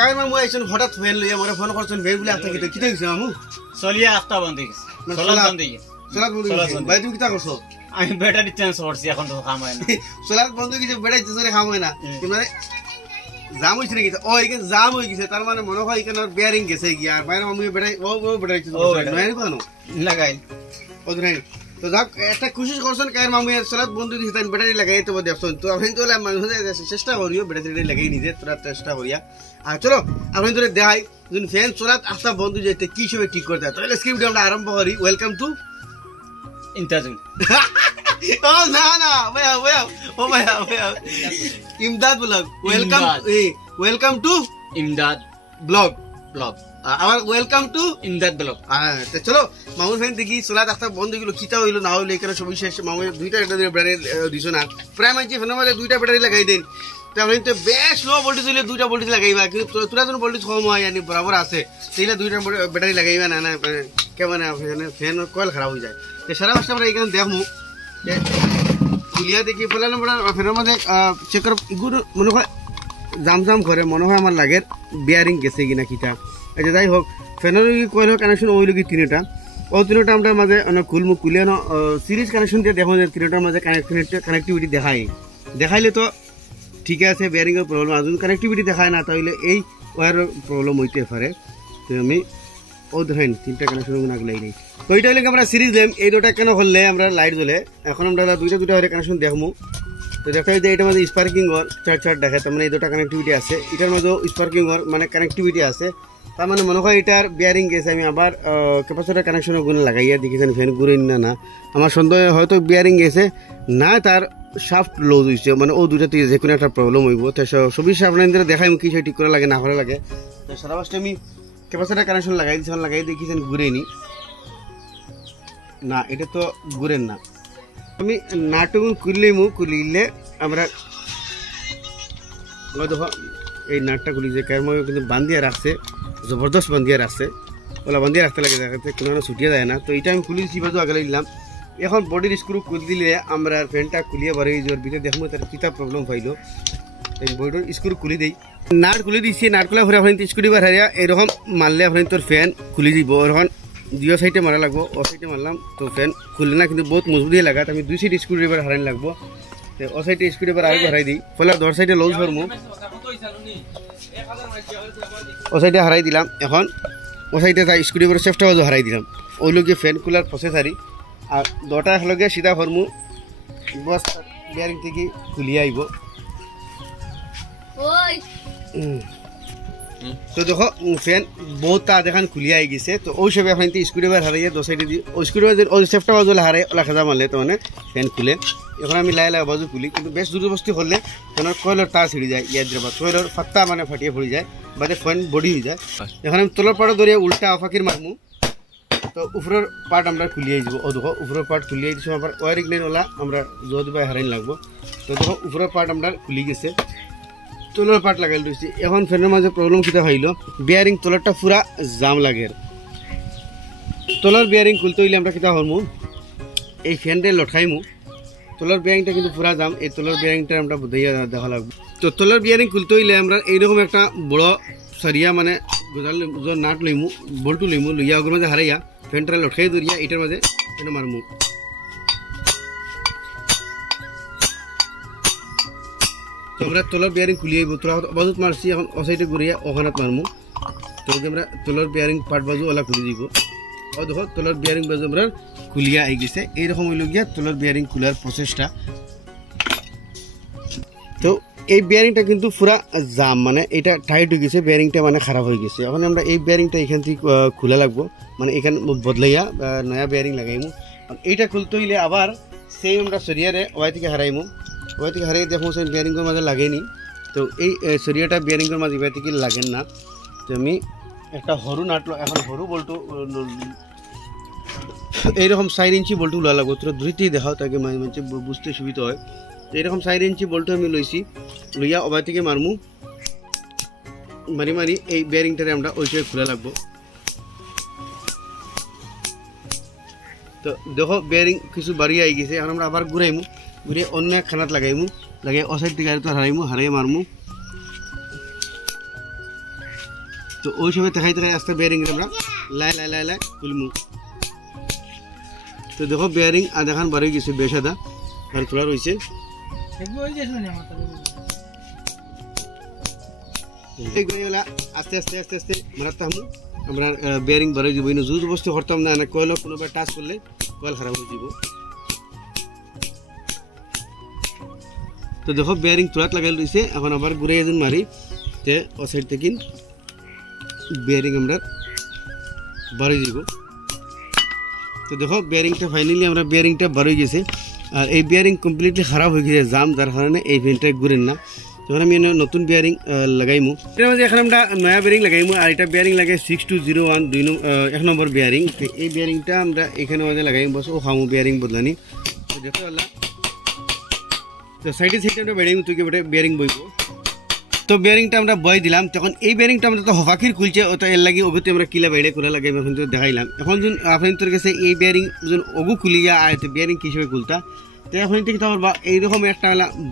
কাই মামু আইছন হঠাৎ ফেন লইয়া মোরে ফোন করছন ভেই বলে আস্তা কিতে কিতে গেছে মামু চলিয়া আস্তা বন্ধ হয়ে গেছে চলাত বন্ধ হয়ে গেছে চলাত বন্ধ হয়ে গেছে ভাই তুমি কিতা করছো আমি ব্যাটারি চেঞ্জ করছি এখন তো কাম হয় না চলাত বন্ধ হয়ে গেছে বেড়াই জোরে কাম হয় না মানে জাম হইছে নাকি ও এখানে জাম হয়ে গেছে তার মানে মনে হয় এখানে বেয়ারিং গেছে গিয়া আর বাইরে মামু বেড়াই ও বেড়াই নয় কোন লাগাই ও নাই তো যাক একটা কোশিশ করছেন কার মামু চলাত বন্ধ দিছে তাই ব্যাটারি লাগাই তো দেখছন তো আপনি তো চেষ্টা করিও ব্যাটারি লাগাই নিজে তোরা চেষ্টা করিয়া আর চলো আপনি তো দেখাই যখন ফ্যান চলাত আস্তা বন্ধ যেতে কি হিসেবে ঠিক করতে তাহলে স্ক্রিপ্ট আমরা আরম্ভ করি ওয়েলকাম টু ইন্টারজুল ও না না ওয়া ও ভাইয়া Imdad blog welcome to Imdad blog blog আবার ওয়েলকাম টু ইমদাদ ব্লগ তো চলো মামুর ফ্যান দেখি চলাত আস্তা বন্ধ গেল কিতা হইলো না হইলো এখানে সবই শেষ মামু দুইটা ব্যাটারি দিছ না প্রায় মাঝে ফোনের মধ্যে দুইটা ব্যাটারি লাগাই দেন তাহলে তো বেশ লো ভোল্টেজ হইলে দুইটা ভোল্টেজ লাগাইবা কিন্তু তোরা যখন ভোল্টেজ কম হয় yani বরাবর আছে সেইলা দুইটা ব্যাটারি লাগাইবা না না কেমন ফ্যান কয়েল খারাপ হয়ে যায় তো সারা মাসটা আমরা এখানে দেখমু যে কুলিয়া দেখি ফেলানো ফ্যানের মধ্যে চেক কর ইগুলো মনে হয় জাম করে মনে হয় আমার লাগে বিয়ারিং গেছে কিনা কিটা আচ্ছা যাই হোক ফ্যানের কয়েল কানেকশন ওইল কি তিনটা ও তিনটা আমরা মাঝে খুলমু কুলিয়ানো সিরিজ কানেকশন দিয়ে দেখো যে তিনটার মাঝে কানেক্টিভিটি দেখাইলে তো ঠিক আছে বেয়ারিং এর প্রবলেম আর যদি কানেক্টিভিটি দেখায় না তাহলে এই ওয়ারের প্রবলেম হইতে পারে তো আমি ও দেখেন তিনটা কানেকশন নাগলাই নেই তো এইটা হলে আমরা সিরিজ লেম এই দুটা কেন করলে আমরা লাইট জ্বলে এখন আমরা দুইটা হয়ে কানেকশন দেখমু তো দেখা যায় এটার মধ্যে স্পার্কিং ওর চার দেখে তার মানে এই দুটা কানেক্টিভিটি আছে এটার মধ্যেও স্পার্কিং ওর মানে কানেক্টিভিটি আছে তার মানে মনে হয় এটার বিয়ারিং গেছে আমি আবার ক্যাপাসিটর কানেকশনের গুণ লাগাইয়া দেখেছেন ফ্যান ঘুরে না আমার সন্দেহ হয়তো বিয়ারিং গেছে না তার শাফট লুজ হয়েছে মানে ও দুটাতে যে কোনো একটা প্রবলেম হইব তো সবই আপনাদের দেখাই কি সেই ঠিক করে লাগে না ভালো লাগে তো সারা বাসটা আমি ক্যাপাসিটর কানেকশন লাগাই দিয়েছিলাম লাগাই দেখেছেন ঘুরেনি না এটা তো ঘুরেন না আমি নাটক খুলিলে আমরা দেখো এই নাটটা খুলি যে কার মধ্যে কিন্তু বান্ধিয়া রাখছে জবরদস্ত বান্ধিয়া রাখছে ওলা বান্ধিয়া রাখতে লাগে দেখাতে কোনো ছুটিয়ে যায় না তো এটা আমি খুলি দিচ্ছি বাজু আগে দিলাম এখন বডির স্ক্রু খুলে দিলে আমরা ফ্যানটা খুলিয়ে বাড়ি যাওয়ার ভিতরে দেখবো তার কিতা প্রবলেম পাইলো এই বডির স্ক্রু খুলে দিই নাট খুলে দিচ্ছি নাট খোলা ঘুরে আপনি স্ক্রু বার হারিয়া এরকম মারলে আপনি তোর ফ্যান খুলে দিব এখন দুই সাইডে মারা লাগবো ও সাইডে মারলাম তো ফ্যান খুলে না কিন্তু বহুত মজবুত লাগাত আমি দুই সাইড স্ক্রু ড্রাইভার হারাই লাগবো তো ও সাইডে স্ক্রু ড্রাইভার আগে হারাই দিই ফলে দর সাইডে লুজ করবো ও সাইডে হারাই দিলাম এখন ও সাইডে তাই স্ক্রু ড্রাইভার সেফটা বাজু হারাই দিলাম ওই লোকে ফ্যান কুলার প্রসেসারি আর দুটা একলগে সিধা করমু বস বিয়ারিং থেকে খুলিয়ে আইব তো দেখো ফ্যান বহুত তা দেখান খুলিয়ে আই গেছে তো ওই সব এখন স্ক্রু ড্রাইভার হারাইয়া দো সাইডে দিয়ে ওই স্ক্রু ড্রাইভার ওই সেফটা বাজু হারাই ওলা খেজা মারলে তো মানে ফ্যান খুলে এখন আমি লাই বাজু খুলি কিন্তু বেশ জবরদস্তি করলে ফ্যানের কয়েলের তার ছিঁড়ে যায় ইয়াদ বা কয়েলের ফাত্তা মানে ফাটিয়ে পড়ে যায় বাদে ফ্যান বডি হয়ে যায় এখন আমি তলর পাড়া ধরিয়া উল্টা আফাকির মারমু তো উপরের পার্ট আমরা খুলিয়ে দিব ও দেখো উপরের পার্ট খুলিয়ে দিচ্ছি আবার ওয়ারিং নেই ওলা আমরা জোর দিবা হারাইন লাগবো তো দেখো উপরের পার্ট আমরা খুলি গেছে তলের পার্ট লাগাই দিচ্ছি এখন ফ্যানের মাঝে প্রবলেম কিটা হইল বিয়ারিং তলেরটা পুরা জাম লাগে তলের বিয়ারিং খুলতে হইলে আমরা কিটা হরমু এই ফ্যানটা লঠাইমু তলের বিয়ারিংটা কিন্তু পুরা জাম এই তলের বিয়ারিংটা আমরা বুঝাইয়া দেখা লাগবে তো তলের বিয়ারিং খুলতে হইলে আমরা এইরকম একটা বড় সরিয়া মানে নাট লইমু বল্টু লইমু লইয়া ওগুলোর মাঝে হারাইয়া ফ্যানটা লটকাই ধরিয়া এটার মাঝে এটা মারমু তো আমরা তলার বিয়ারিং খুলিয়ে তোরা বাজুত মারছি এখন ও সাইডে ঘুরিয়া ওখানত মারমু তো আমরা তলার বিয়ারিং পার্ট বাজু ওলা খুলি দিব ও দেখো তলার বিয়ারিং বাজু আমরা খুলিয়া আই গেছে এইরকম হইল গিয়া তলার বিয়ারিং খোলার প্রসেসটা তো এই বিয়ারিংটা কিন্তু পুরা জাম মানে এটা টাইট হয়ে গেছে বিয়ারিংটা মানে খারাপ হয়ে গেছে এখন আমরা এই বিয়ারিংটা এখান থেকে খোলা লাগবো মানে এখানে বদলাইয়া নয়া বিয়ারিং লাগাইমু এইটা খুলতে হইলে আবার সেই আমরা সরিয়ারে ওয়াই থেকে হারাইমু ওয়াই থেকে হারাই দেখো সেই বিয়ারিংয়ের মাঝে লাগেনি তো এই সরিয়াটা বিয়ারিংয়ের মাঝে ওয়াই থেকে লাগেন না তো আমি একটা হরু নাটলো এখন হরু বলটু এইরকম 4 ইঞ্চি বলটু লা লাগবো তোরা ধরিতেই দেখাও তাকে মাঝে মাঝে বুঝতে সুবিধা হয় এরকম 4 ইঞ্চি বল্টু আমি লইছি লইয়া ওবাই থেকে মারমু মারি মারি এই বিয়ারিংটারে আমরা ওইটাই খুলে লাগবো তো দেখো বিয়ারিং কিছু বাড়িয়ে আই গেছে এখন আমরা আবার ঘুরাইমু ঘুরে অন্য এক খানাত লাগাইমু লাগিয়ে ও সাইড থেকে তো হারাইমু হারাই মারমু তো ওই সময় দেখাই দেখাই আস্তে বেয়ারিং আমরা লাই লাই লাই লাই খুলমু। তো দেখো বেয়ারিং আধা খান বার হয়ে গেছে বেশ আদা আর তোলা রয়েছে আস্তে আস্তে আস্তে আস্তে মারাতে হামু আমরা বেয়ারিং বার হয়ে যাব। জুজ বস্তু করতাম না, কয়েল কোনোবা টাচ করলে কয়েল খারাপ হয়ে যাব। তো দেখো বেয়ারিং তোলাত লাগাই রয়েছে, এখন আবার ঘুরে এজন মারি তে ও সাইড থেকে বেয়ারিং আমরা বার হয়ে যাব। তো দেখো বেয়ারিংটা ফাইনালি আমরা বেয়ারিংটা বার হয়ে গেছে। আর এই বেয়ারিং কমপ্লিটলি খারাপ হয়ে গেছে জাম, যার কারণে এই ফ্যানটা ঘুরেন না। তখন আমি নতুন বেয়ারিং লাগাইমু। এর মধ্যে এখন আমরা নয়া বেয়ারিং লাগাইমু, আর এটা বেয়ারিং লাগে 6201 1 নম্বর বেয়ারিং। এই বেয়ারিংটা আমরা এখানে মধ্যে লাগাইমু, বস ও খামু বেয়ারিং বদলানি। তো দেখো আল্লাহ তো সাইডে সাইডে আমরা বেয়ারিং বইব। তো বেয়ারিংটা আমরা বই দিলাম, তখন এই বেয়ারিংটা আমরা তো হফাকির খুলছে, ও তো এর লাগে ওগুতে আমরা কিলা বাইরে খোলা লাগে এখন তো দেখাইলাম। এখন যখন আপনার কাছে এই বেয়ারিং যখন ওগু খুলিয়া আয় তো বেয়ারিং কি হিসেবে খুলতা, তো এখন থেকে তোমার এইরকম একটা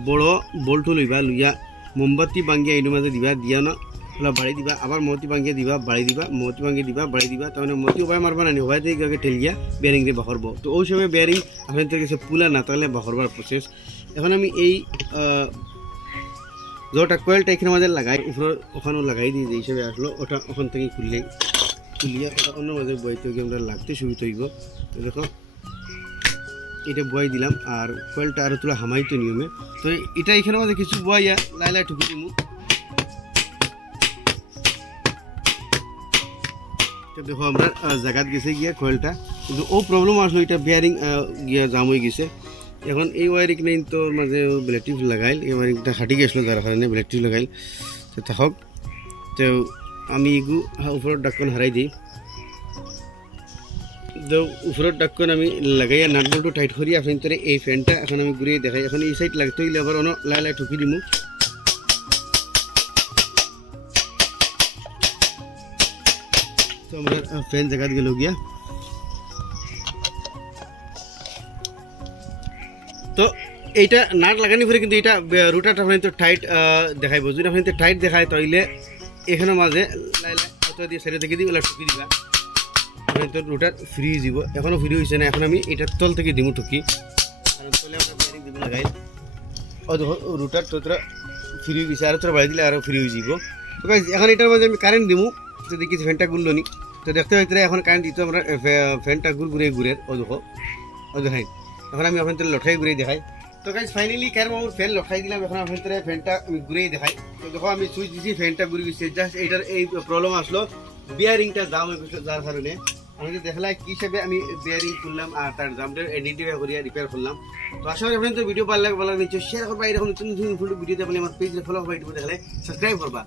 বড় বল্টু লইবা, লইয়া মোমবাতি বাঙ্গিয়া এইর মাঝে দিবা, দিয়া না ওলা বাড়ি দিবা, আবার মতি বাঙ্গিয়া দিবা বাড়ি দিবা, মতি বাঙ্গিয়ে দিবা বাড়ি দিবা। তার মানে মতি উপায় মারবা না, উপায় থেকে আগে ঠেলিয়া বেয়ারিং দিয়ে বাহরব। তো ওই সময় বেয়ারিং আপনাদের কাছে পুলা না তাহলে বাহরবার প্রসেস। এখন আমি এই যেটা কয়েলটা এখানে আমাদের লাগাই উপরে ওখানেও লাগাই দিই, যে হিসেবে আসলো ওটা ওখান থেকে খুলিয়া ওটা অন্য মাঝে বইতে গিয়ে আমরা লাগতে সুবিধা হইব। তো দেখো এটা বই দিলাম, আর কয়েলটা আরো তোলা হামাইতো নিয়মে। তো এটা এখানে আমাদের কিছু বইয়া লাই লাই ঠুকি দিমু। তো দেখো আমরা জায়গাত গেছে গিয়া কয়েলটা, কিন্তু ও প্রবলেম আসলো, এটা বেয়ারিং গিয়া জাম হয়ে গেছে। এখন এই ওয়ারিং নেই তো মাঝে ব্লেটিভ লাগাইল, এই ওয়ারিংটা হাঁটি গেছিলো যার কারণে ব্লেটিভ লাগাইল। তো থাকক, তো আমি এগু উপরের ডাক্কন হারাই দিই। তো উপরের ডাক্কন আমি লাগাইয়া নাটবল্টু টাইট করি আপনার এই ফ্যানটা এখন আমি ঘুরিয়ে দেখাই। এখন এই সাইড লাগতে হইলে আবার অন্য লাই লাই ঠুকি দিমু। তো আমরা ফ্যান জায়গাত গেল গিয়া। তো এইটা নাট লাগানি পরে কিন্তু এটা রুটারটা আপনার তো টাইট দেখাইব। যদি আপনার টাইট দেখায় তাহলে এখানে মাঝে লাই লাই দিয়ে সাইডে থেকে দিই ওলা ঠুকি দিবা, আপনার রুটার ফ্রি দিব। এখনও ফ্রি হয়েছে না, এখন আমি এটা তল থেকে দিমু ঠুকি, কারণ তলে আমরা বেয়ারিং দিব লাগাই। ও দেখো রুটার তো তোরা ফ্রি হয়ে গেছে, আর তোরা বাড়ি দিলে আরও ফ্রি হয়ে যাব। তো এখন এটার মাঝে আমি কারেন্ট দিমু, তো দেখি ফ্যানটা ঘুরলো নি। তো দেখতে পাইতে এখন কারেন্ট দিতে আমরা ফ্যানটা ঘুরে ঘুরে ও দেখো ও দেখাই। এখন আমি আপনার লঠাই ঘুরে দেখাই। তো গাইজ ফাইনালি কারণ আমার ফ্যান লঠাই দিলাম, এখন আপনার ফ্যানটা আমি ঘুরেই দেখাই। তো দেখো আমি সুইচ দিছি, ফ্যানটা ঘুরে গেছে। জাস্ট এইটার এই প্রবলেম আসলো, বিয়ারিংটা জাম হয়ে গেছিল, যার কারণে আমি দেখালাই কি হিসেবে আমি বিয়ারিং খুললাম আর তার জামটা আইডেন্টিফাই করিয়া রিপেয়ার করলাম। তো আশা করি আপনাদের ভিডিও ভালো লাগবে, নিশ্চয় শেয়ার করবা। এরকম নতুন নতুন ভিডিও দেখলে আমার পেজে ফলো করবা, ইউটিউবে দেখলে সাবস্ক্রাইব করবা।